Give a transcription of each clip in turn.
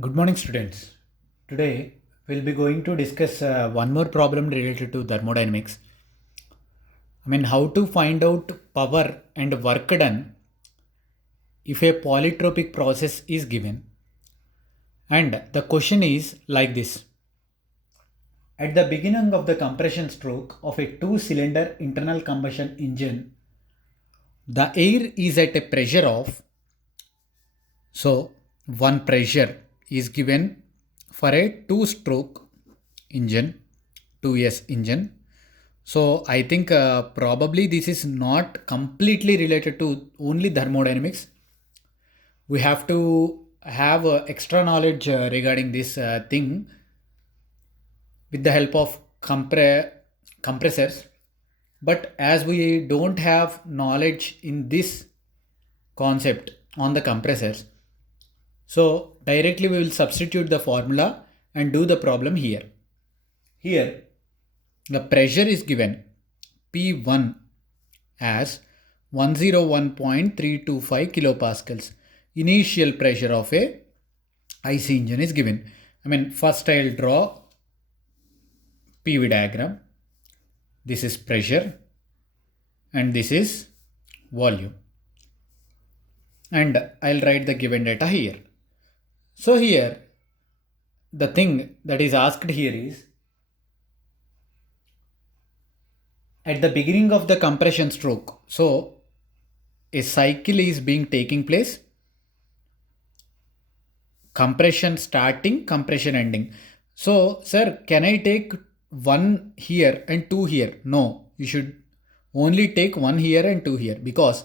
Good morning, students. Today we'll be going to discuss one more problem related to thermodynamics. How to find out power and work done if a polytropic process is given. And the question is like this. At the beginning of the compression stroke of a two-cylinder internal combustion engine, the air is at a pressure of, so one pressure is given for a two-stroke engine, 2S engine. So I think probably this is not completely related to only thermodynamics. We have to have extra knowledge regarding this thing with the help of compressors. But as we don't have knowledge in this concept on the compressors, so directly we will substitute the formula and do the problem here. Here the pressure is given P1 as 101.325 kilopascals. Initial pressure of a IC engine is given. First I'll draw PV diagram. This is pressure and this is volume. And I'll write the given data here. So here, the thing that is asked here is, at the beginning of the compression stroke, so a cycle is being taking place, compression starting, compression ending. So sir, can I take one here and two here? No, you should only take one here and two here, because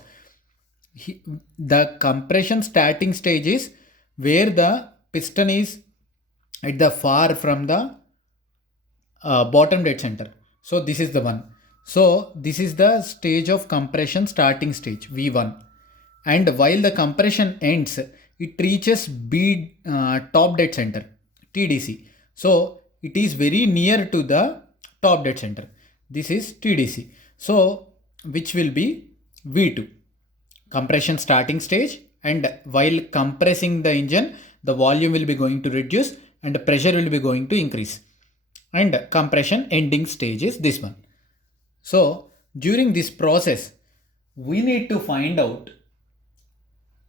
the compression starting stage is where the piston is at the far from the bottom dead center. So this is the one. So this is the stage of compression starting stage V1, and while the compression ends, it reaches B top dead center TDC. So it is very near to the top dead center. This is TDC. So which will be V2, compression starting stage, and while compressing the engine, the volume will be going to reduce and the pressure will be going to increase, and compression ending stage is this one. So during this process, we need to find out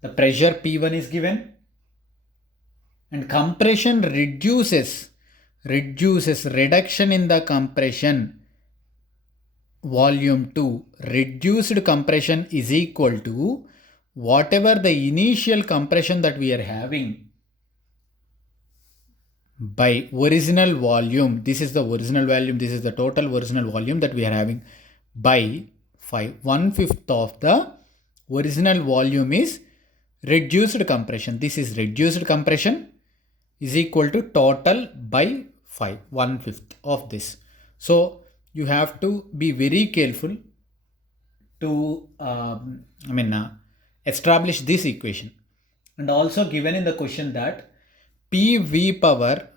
the pressure P1 is given, and compression reduction in the compression volume 2, reduced compression is equal to whatever the initial compression that we are having by original volume. This is the original volume, this is the total original volume that we are having, by 5, 1/5 of the original volume is reduced compression. This is reduced compression is equal to total by 5, 1/5 of this. So you have to be very careful to establish this equation. And also given in the question that PV power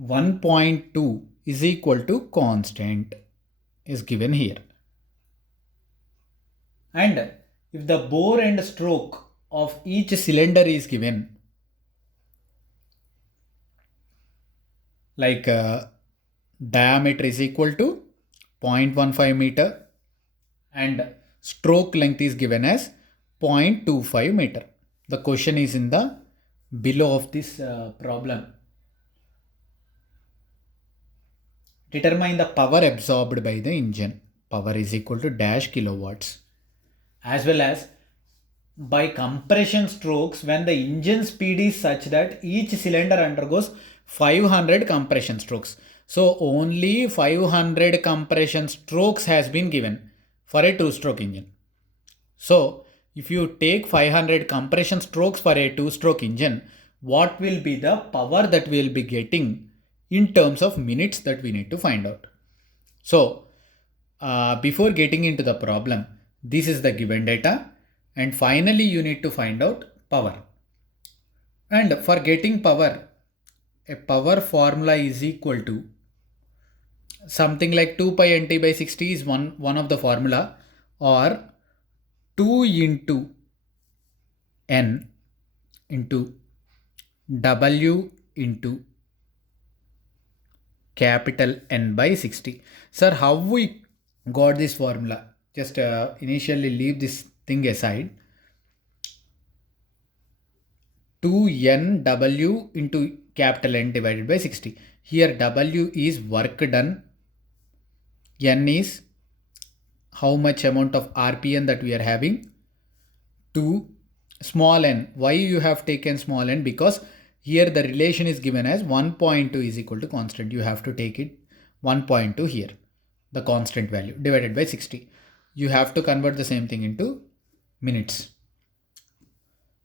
1.2 is equal to constant is given here. And if the bore and stroke of each cylinder is given, like diameter is equal to 0.15 meter and stroke length is given as 0.25 meter. The question is in the below of this problem. Determine the power absorbed by the engine. Power is equal to dash kilowatts. As well as by compression strokes, when the engine speed is such that each cylinder undergoes 500 compression strokes. So only 500 compression strokes has been given for a two-stroke engine. So if you take 500 compression strokes for a two-stroke engine, what will be the power that we will be getting in terms of minutes that we need to find out. So before getting into the problem, this is the given data, and finally you need to find out power. And for getting power, a power formula is equal to something like 2 pi nt by 60 is one of the formula, or 2 into n into W into capital N by 60. Sir, how we got this formula? Just initially leave this thing aside. 2NW into capital N divided by 60. Here W is work done. N is how much amount of RPM that we are having. To small n. Why you have taken small n? Because here the relation is given as 1.2 is equal to constant. You have to take it 1.2 here, the constant value, divided by 60. You have to convert the same thing into minutes.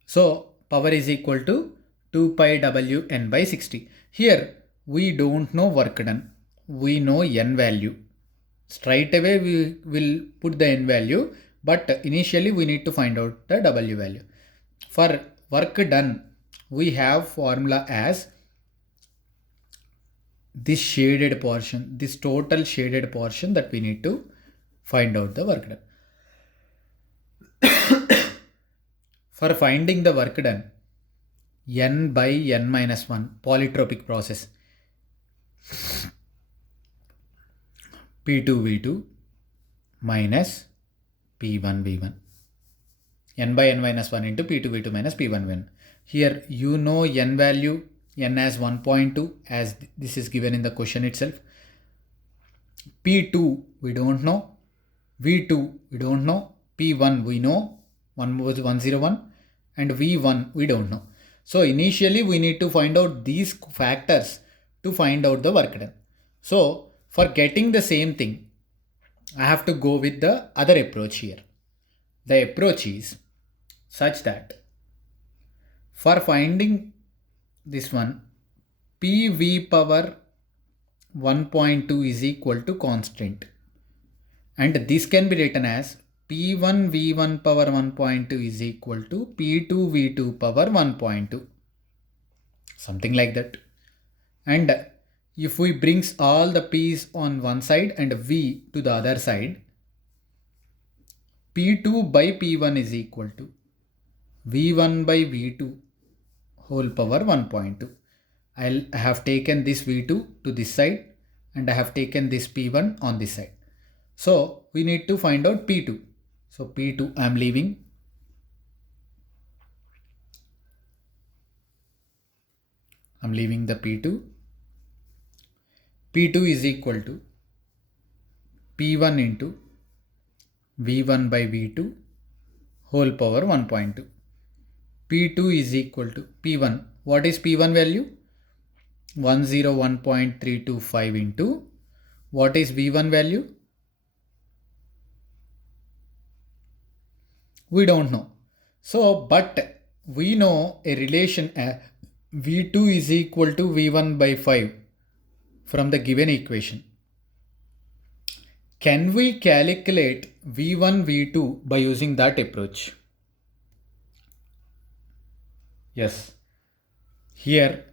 So power is equal to 2 pi W n by 60. Here we don't know work done. We know n value. Straight away we will put the n value, but initially we need to find out the W value. For work done, we have formula as this shaded portion, this total shaded portion that we need to find out the work done. For finding the work done, n by n minus 1 polytropic process, P2 V2 minus P1 V1, n by n minus 1 into P2 V2 minus P1 V1. Here you know n value, n as 1.2 as this is given in the question itself. P2 we don't know, V2 we don't know, P1 we know, 1 was 101, and V1 we don't know. So initially we need to find out these factors to find out the work done. So for getting the same thing, I have to go with the other approach here. The approach is such that for finding this one, PV power 1.2 is equal to constant. And this can be written as P1 V1 power 1.2 is equal to P2 V2 power 1.2. Something like that. And if we brings all the P's on one side and V to the other side, P2 by P1 is equal to V1 by V2 whole power 1.2. I have taken this V2 to this side and I have taken this P1 on this side. So we need to find out P2. So P2 I am leaving. I am leaving the P2. P2 is equal to P1 into V1 by V2 whole power 1.2. P2 is equal to P1. What is P1 value? 101.325 into what is V1 value? We don't know. So, but we know a relation V2 is equal to V1 by 5 from the given equation. Can we calculate V1, V2 by using that approach? Yes. Here,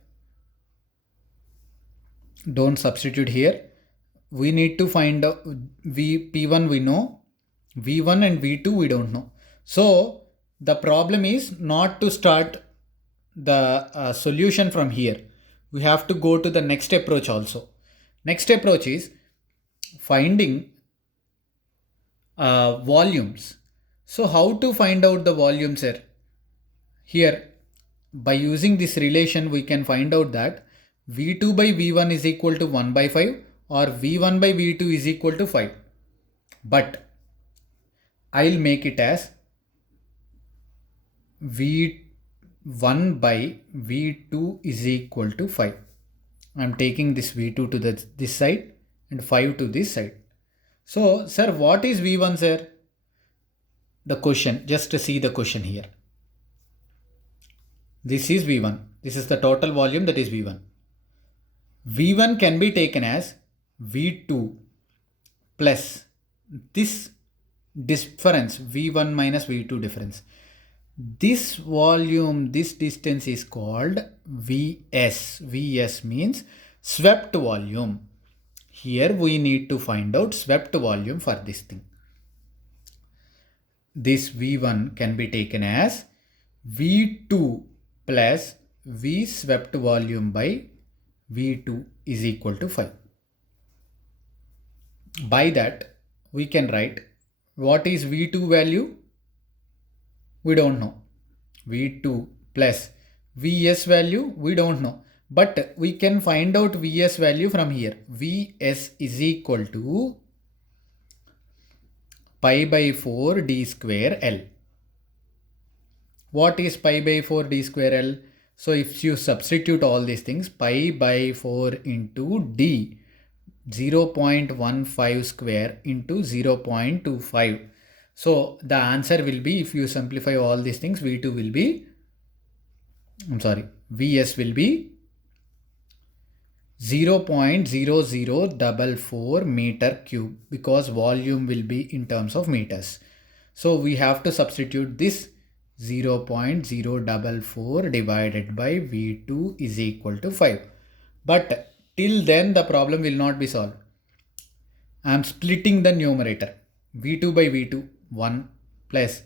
don't substitute here. We need to find out P1 we know, V1 and V2 we don't know. So the problem is not to start the solution from here. We have to go to the next approach also. Next approach is finding volumes. So how to find out the volumes here? Here, by using this relation, we can find out that V2 by V1 is equal to 1 by 5 or V1 by V2 is equal to 5. But I'll make it as V1 by V2 is equal to 5. I'm taking this V2 to this side and 5 to this side. So, sir, what is V1, sir? The question, just to see the question here. This is V1. This is the total volume, that is V1. V1 can be taken as V2 plus this difference, V1 minus V2 difference. This volume, this distance is called Vs. Vs means swept volume. Here we need to find out swept volume for this thing. This V1 can be taken as V2 plus V swept volume by V2 is equal to 5. By that, we can write what is V2 value? We don't know. V2 plus Vs value, we don't know. But we can find out Vs value from here. Vs is equal to pi by 4 d square L. What is pi by 4 d square L? So if you substitute all these things, pi by 4 into d, 0.15 square into 0.25. So the answer will be, if you simplify all these things, V2 will be, Vs will be 0.0044 meter cube, because volume will be in terms of meters. So we have to substitute this 0.044 divided by V2 is equal to 5. But till then the problem will not be solved. I am splitting the numerator. V2 by V2, 1 plus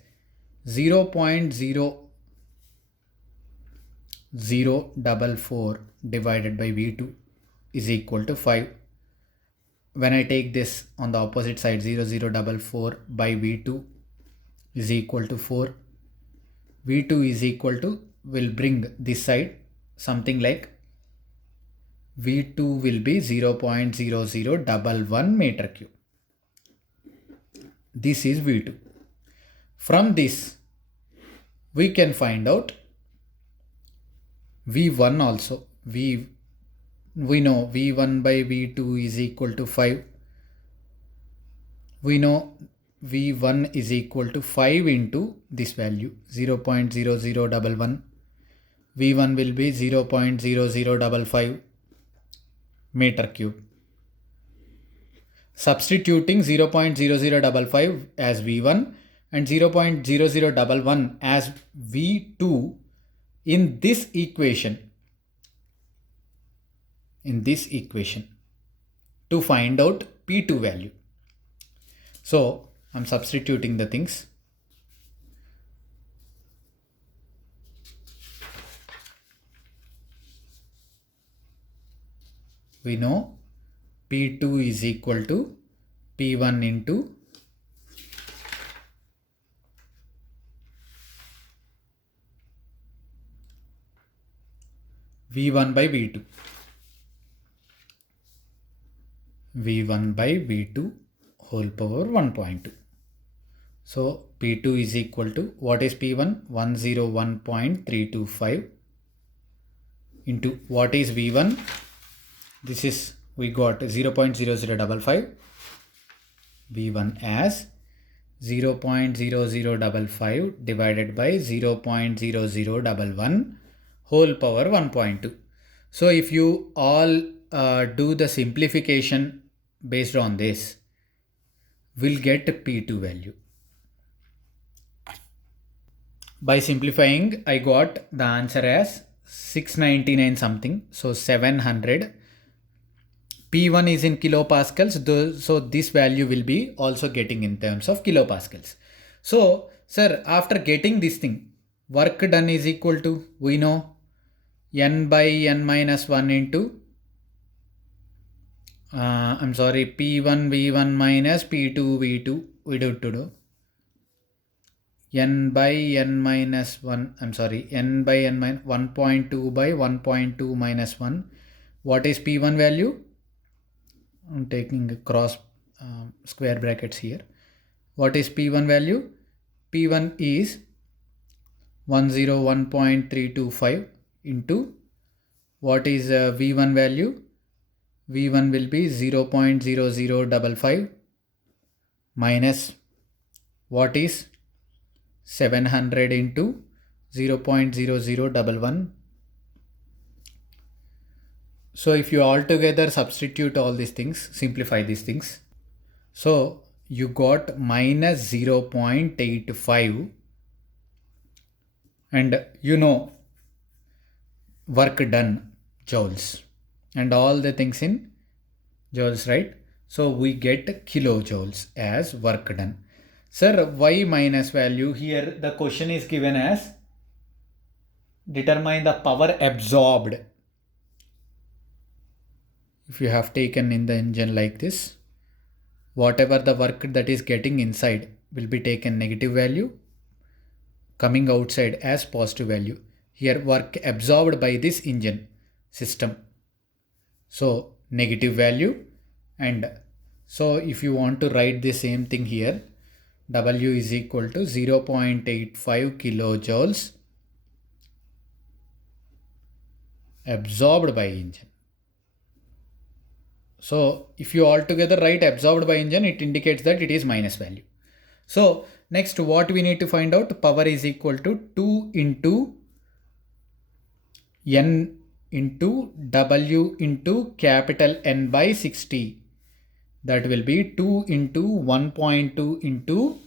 0.0044 divided by V2 is equal to 5. When I take this on the opposite side, 0044 by V2 is equal to 4. V2 is equal to, will bring this side something like V2 will be 0.0011 meter cube. This is V2. From this, we can find out V1 also. We know V1 by V2 is equal to 5. We know V1 is equal to 5 into this value, 0.0011. V1 will be 0.0055 meter cube. Substituting 0.0055 as V1 and 0.0011 as V2 in this equation to find out P2 value. So I'm substituting the things. We know P2 is equal to P1 into V1 by V2. V1 by V2 whole power 1.2. So P2 is equal to, what is P1? 101.325 into what is V1? This is, we got 0.0055. V1 as 0.0055 divided by 0.0011 whole power 1.2. So if you all do the simplification based on this, we'll get P2 value. By simplifying, I got the answer as 699 something. So 700. P1 is in kilopascals, so this value will be also getting in terms of kilopascals. So, sir, after getting this thing, work done is equal to, we know, n by n minus 1 into, P1 V1 minus P2 V2, we do to do. N by n minus 1, n by n minus 1.2 by 1.2 minus 1. What is P1 value? I'm taking cross square brackets here. What is P1 value? P1 is 101.325 into what is V1 value? V1 will be 0.0055 minus what is 700 into 0.0011. So if you altogether substitute all these things, simplify these things. So you got minus 0.85 and you know work done joules and all the things in joules, right? So we get kilojoules as work done. Sir, why minus value? Here the question is given as determine the power absorbed. If you have taken in the engine like this, whatever the work that is getting inside will be taken negative value, coming outside as positive value. Here work absorbed by this engine system. So negative value. And so if you want to write the same thing here, W is equal to 0.85 kilojoules absorbed by engine. So if you altogether write absorbed by engine, it indicates that it is minus value. So next what we need to find out, power is equal to 2 into N into W into capital N by 60. That will be 2 into 1.2 into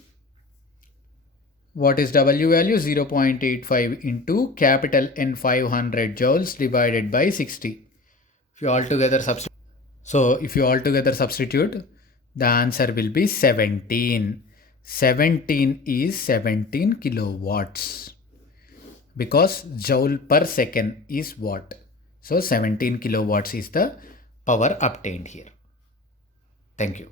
what is W value, 0.85 into capital N 500 joules divided by 60. If you altogether substitute, the answer will be 17. 17 is 17 kilowatts because joule per second is watt. So 17 kilowatts is the power obtained here. Thank you.